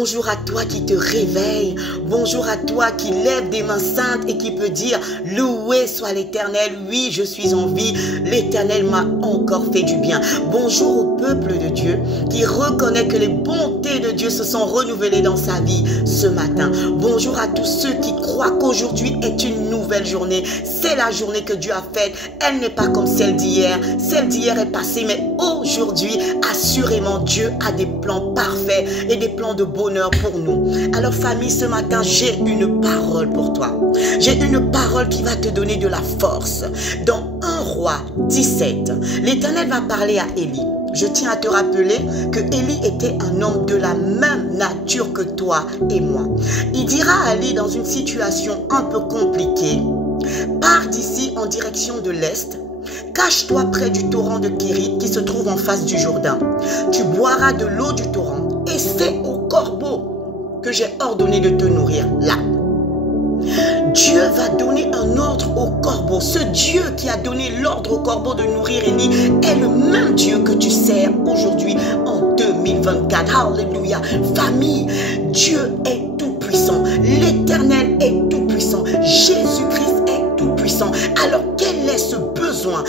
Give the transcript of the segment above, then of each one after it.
Bonjour à toi qui te réveille. Bonjour à toi qui lève des mains saintes et qui peut dire loué soit l'Éternel. Oui, je suis en vie. L'Éternel m'a encore fait du bien. Bonjour au peuple de Dieu qui reconnaît que les bontés de Dieu se sont renouvelées dans sa vie ce matin. Bonjour à tous ceux qui croient qu'aujourd'hui est une nouvelle journée. C'est la journée que Dieu a faite. Elle n'est pas comme celle d'hier. Celle d'hier est passée, mais aujourd'hui, assurément, Dieu a des plans parfaits et des plans de bonheur pour nous. Alors famille, ce matin, j'ai une parole pour toi. J'ai une parole qui va te donner de la force. Dans 1 Roi 17, l'Éternel va parler à Élie. Je tiens à te rappeler que Élie était un homme de la même nature que toi et moi. Il dira à Élie dans une situation un peu compliquée, pars d'ici en direction de l'Est, cache-toi près du torrent de Kérit qui se trouve en face du Jourdain. Tu boiras de l'eau du torrent et c'est au corbeau que j'ai ordonné de te nourrir là. Dieu va donner un ordre au corbeau. Ce Dieu qui a donné l'ordre au corbeau de nourrir Élie est le même Dieu que tu sers aujourd'hui en 2024. Alléluia. Famille, Dieu est tout puissant. L'Éternel est tout puissant. Jésus-Christ est tout puissant. Alors quel est ce besoin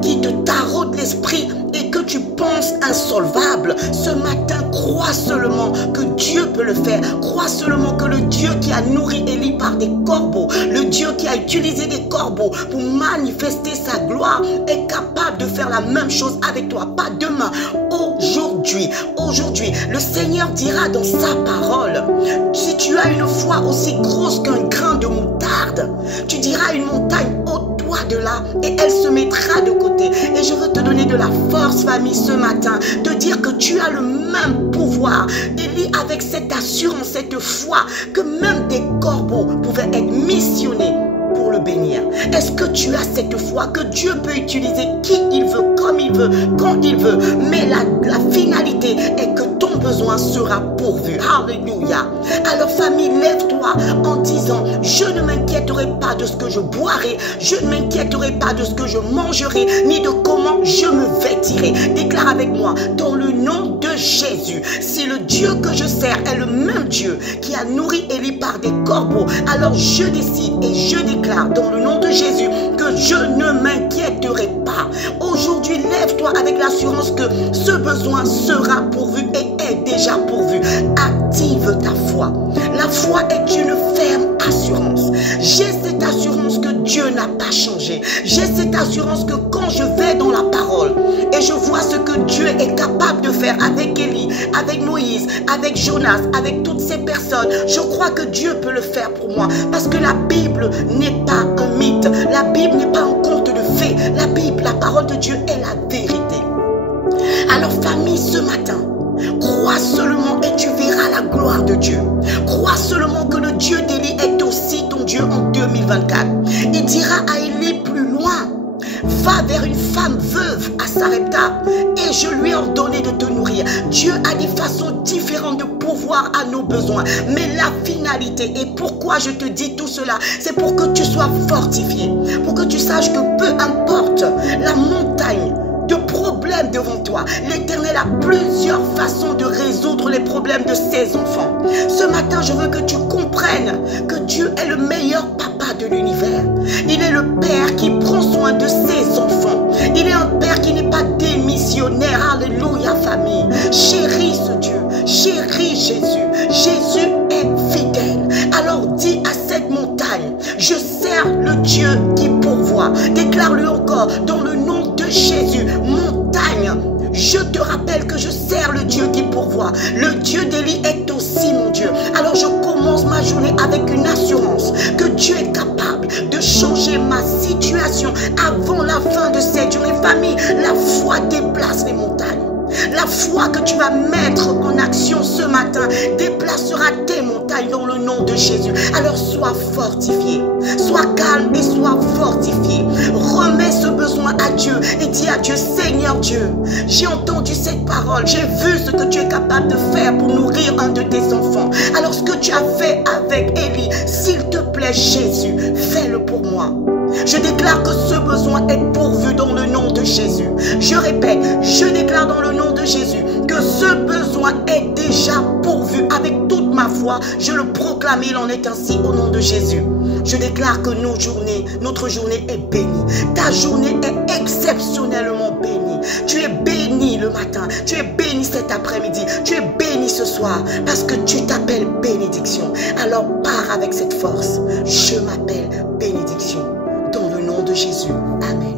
qui te taraude l'esprit et que tu penses insolvable? Ce matin, crois seulement que Dieu peut le faire. Crois seulement que le Dieu qui a nourri Élie par des corbeaux, le Dieu qui a utilisé des corbeaux pour manifester sa gloire est capable de faire la même chose avec toi. Pas demain, aujourd'hui. Aujourd'hui, le Seigneur dira dans sa parole, si tu as une foi aussi grosse qu'un grain de moutarde, tu diras à une montagne, ôte-toi de là, et elle se mettra de côté. Et je veux te donner de la force, famille, ce matin, de dire que tu as le même pouvoir. Élie avec cette assurance, cette foi, que même des corbeaux pouvaient être missionnés pour le bénir. Est-ce que tu as cette foi que Dieu peut utiliser qui il veut, comme il veut, quand il veut, mais la finalité est que ton besoin sera pourvu. Alléluia. Alors famille, lève-toi en disant, je ne m'inquiéterai pas de ce que je boirai, je ne m'inquiéterai pas de ce que je mangerai, ni de comment je me vêtirai. Déclare avec moi, dans le nom de Jésus, si le Dieu que je sers est le même Dieu qui a nourri Élie par des corbeaux, alors je décide et je déclare dans le nom de Jésus que je ne m'inquiéterai pas. Aujourd'hui, lève-toi avec l'assurance que ce besoin sera pourvu et est déjà pourvu. Active ta foi. La foi est une ferme assurance. J'ai cette assurance que Dieu n'a pas changé. J'ai cette assurance que quand je vais dans la parole et je vois ce que Dieu est capable de faire avec Élie, avec Moïse, avec Jonas, avec toutes ces personnes, je crois que Dieu peut le faire pour moi. Parce que la Bible n'est pas un mythe. La Bible n'est pas un conte de fées. La Bible, la parole de Dieu est la vérité. Alors famille, ce matin, crois seulement et tu verras la gloire de Dieu. Crois seulement que le Dieu d'Élie est aussi ton Dieu en 2024. Il dira à Élie plus loin, va vers une femme veuve à Sarepta et je lui ai ordonné de te nourrir. Dieu a des façons différentes de pourvoir à nos besoins. Mais la finalité, et pourquoi je te dis tout cela, c'est pour que tu sois fortifié. Pour que tu saches que peu importe la montagne de problèmes devant toi, l'Éternel a plusieurs façons de résoudre les problèmes de ses enfants. Ce matin, je veux que tu comprennes que Dieu est le meilleur papa de l'univers. Il est le Père qui prend soin de ses enfants. Il est un Père qui n'est pas démissionnaire. Alléluia, famille. Chéris ce Dieu. Chéris Jésus. Jésus est fidèle. Alors dis à cette montagne, je sers le Dieu qui pourvoit. Déclare-le encore dans le nom de Jésus. Montagne, je te rappelle que je sers le Dieu qui pourvoit. Le Dieu d'Élie est aussi mon Dieu. Alors je commence ma journée avec une assurance que Dieu est capable de changer ma situation avant la fin de cette journée. Famille, la foi déplace les montagnes. La foi que tu vas mettre en action ce matin déplacera tes montagnes dans le nom de Jésus. Alors sois fortifié, sois calme et sois fortifié. Remets ce besoin à Dieu et dis à Dieu, Seigneur Dieu, j'ai entendu cette parole, j'ai vu ce que tu es capable de faire pour nourrir un de tes enfants. Alors ce que tu as fait avec Élie, s'il te plaît Jésus, fais-le pour moi. Je déclare que ce besoin est pourvu dans le nom de Jésus. Je répète, je déclare dans le nom de Jésus que ce besoin est déjà pourvu foi, je le proclame, il en est ainsi au nom de Jésus. Je déclare que notre journée est bénie. Ta journée est exceptionnellement bénie. Tu es béni le matin, tu es béni cet après-midi, tu es béni ce soir parce que tu t'appelles bénédiction. Alors pars avec cette force. Je m'appelle bénédiction dans le nom de Jésus. Amen.